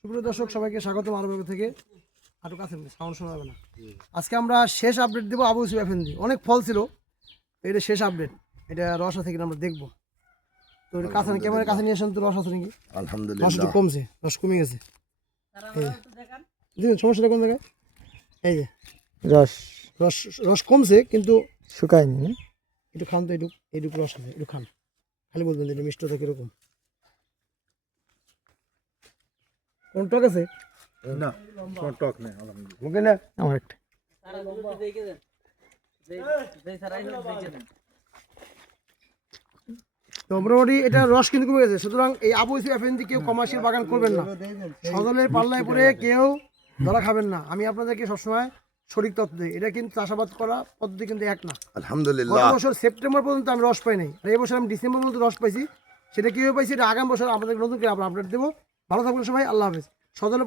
সুপ্রিয় দর্শক সবাইকে স্বাগতম আরো থেকে আটু কাছে সাউন্ড শোনা যাবে না। আজকে আমরা শেষ আপডেট দেবো আবু ইউসুফ এফএনজি। অনেক ফল ছিল, এটা শেষ আপডেট। এটা রস আছে কিনা আমরা দেখবো। তো কাছে ক্যামেরার কাছে নিয়ে আসেন তো, রস আছে নাকি? আলহামদুলিল্লাহ রস একটু কমছে, রস কমে গেছে। সমস্যাটা কোন জায়গায়? এই যে রস রস রস কমছে কিন্তু শুকায়নি না? একটু খান তো, এইটুকু রস আছে, একটু খান। খালি বলবেন এটা মিষ্টতা কিরকম। কোন টক আছে? না কোনো টক নেই আলহামদুলিল্লাহ। মুখে না আমার একটা তো মোটামুটি এটা রস কিন্তু কমে গেছে। সুতরাং এই আবু ইউসুফ এফএনজি কেউ কমার্শিয়াল বাগান করবেন না, সজলের পাল্লায় পরে কেউ ধরা খাবেন না। আমি আপনাদেরকে সবসময় সঠিক তথ্য দিই। এটা কিন্তু চাষাবাদ করা পদ্ধতি কিন্তু এক না। আলহামদুলিল্লাহ গত বছর সেপ্টেম্বর পর্যন্ত আমি রস পাই নাই, আর এই বছর আমি ডিসেম্বর পর্যন্ত রস পাইছি। সেটা কীভাবে পাইছি এটা আগামী বছর আপনাদের নতুন করে আমরা আপডেট দেবো। ভালো থাকবেন সবাই, আল্লাহ হাফেজ। সজলের